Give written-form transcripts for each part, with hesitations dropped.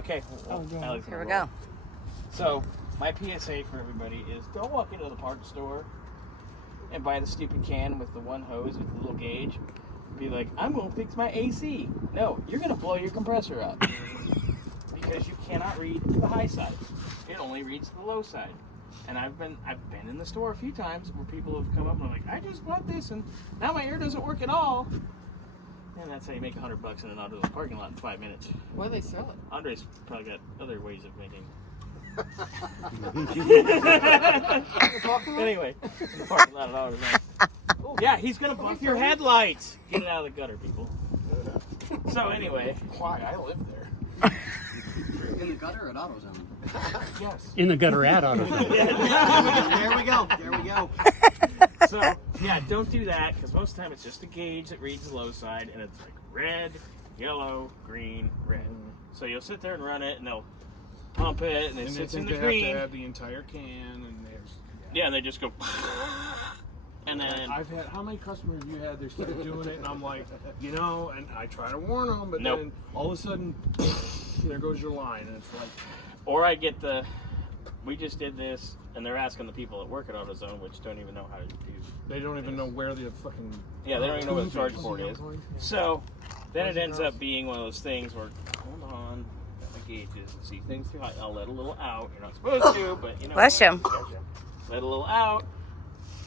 Okay, Alex, Here we go. So, my PSA for everybody is don't walk into the parts store and buy the stupid can with the one hose with the little gauge. Be like, I'm going to fix my AC. No, you're going to blow your compressor up because you cannot read the high side. It only reads the low side. And I've been in the store a few times where people have come up and are like, I just bought this and now my air doesn't work at all. And that's how you make $100 in an auto parking lot in 5 minutes. Why do they sell it? Andre's probably got other ways of making. Anyway, in the parking lot at AutoZone. Yeah, he's gonna buff your headlights. Get it out of the gutter, people. So anyway, Why? I live there. In the gutter at AutoZone. Yes. In the gutter at AutoZone. There we go. There we go. so yeah, don't do that because most of the time it's just a gauge that reads the low side and it's like red, yellow, green, red. So you'll sit there and run it and they'll pump it and it sits in the green. Have to add the entire can and there's. Yeah, and they just go. And then I've had, how many customers have you had? They started doing it, and I'm like, you know, and I try to warn them, but then all of a sudden, there goes your line, and it's like. Or I get we just did this, and they're asking the people that work at AutoZone, which don't even know how to do. They don't even know where the fucking. Yeah, they don't even know where the charge port is. So then it ends up being one of those things where, hold on, got my gauges, and see things too high. I'll let a little out. You're not supposed to, but you know. Bless you. Let a little out.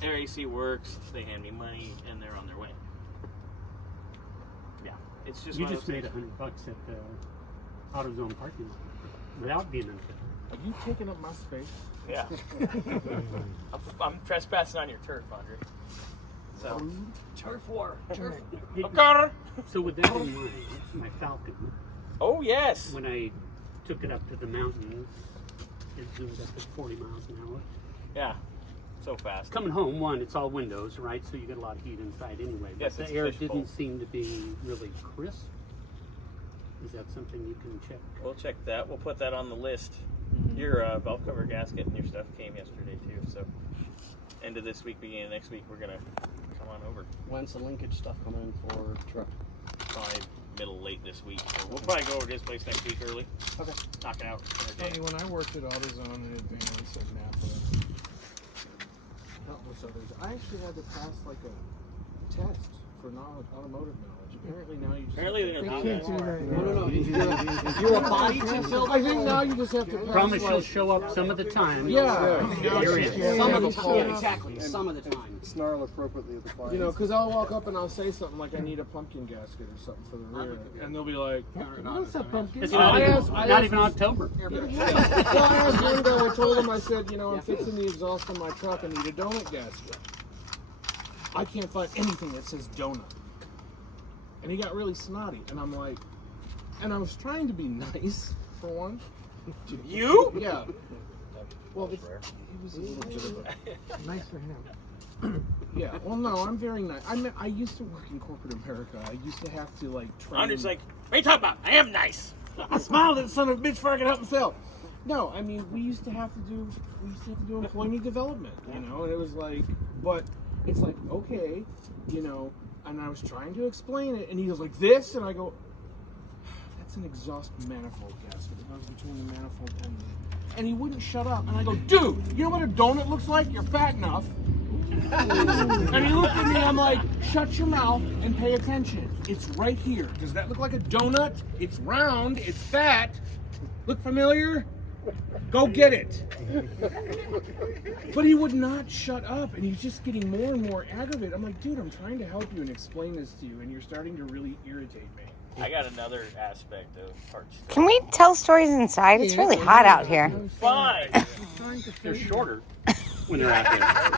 Their AC works. They hand me money, and they're on their way. Yeah, it's just. You one of just those made things. $100 at the AutoZone parking lot without being unfair. Are you taking up my space? Yeah. I'm trespassing on your turf, Andre. So. Turf war. Turf. Okay. So with that in mind, my Falcon, Oh yes. when I took it up to the mountains, it zoomed up at 40 miles an hour. Yeah. So fast. Coming home, one, it's all windows, right? So you get a lot of heat inside anyway. But Yes, the it's air fishbowl. didn't seem to be really crisp. Is that something you can check? We'll check that. We'll put that on the list. Your valve cover gasket and your stuff came yesterday too. So end of this week, beginning of next week, we're gonna come on over. When's the linkage stuff coming in for truck? Probably middle late this week. So we'll probably go over to his place next week early. Okay. Knock it out in a day. Funny, when I worked at AutoZone in Advance at Napa, countless others, I actually had to pass like a test for automotive knowledge. Apparently now you just. Apparently they're not that smart. No. You're a body to fill. I think now you just have to pass. Promise like, she'll show up some of the time. Yeah. You're in. Some of the Yeah. time. Exactly. Some of the time. Snarl appropriately at the client. You know, because I'll walk up and I'll say something like, I need a pumpkin gasket or something for the rear. And they'll be like, what's that pumpkin? It's I not asked even October. Well, I asked Ringo, I told him, I said, you know, I'm fixing the exhaust on my truck. I need a donut gasket. I can't find anything that says donut. And he got really snotty. And I'm like, and I was trying to be nice, for one. You? Yeah. Well, it was a little bit of a... Nice for him. Yeah, well, no, I'm very nice. I used to work in corporate America. I used to have to, like, train... Andre's like, what are you talking about? I am nice. I smiled at the son of a bitch before I could help himself. No, I mean, we used to have to do employee development, you know, and it was like, but it's like, okay, you know, and I was trying to explain it, and he was like, this, and I go, that's an exhaust manifold gasket. It goes between the manifold and he wouldn't shut up, and I go, dude, you know what a donut looks like? You're fat enough. And he looked at me, I'm like, shut your mouth and pay attention. It's right here. Does that look like a donut? It's round, it's fat. Look familiar? Go get it. But he would not shut up, and he's just getting more and more aggravated. I'm like, dude, I'm trying to help you and explain this to you, and you're starting to really irritate me. I got another aspect of parts. Can we tell stories inside? It's really hot out here. Fine. They're shorter when they're out there.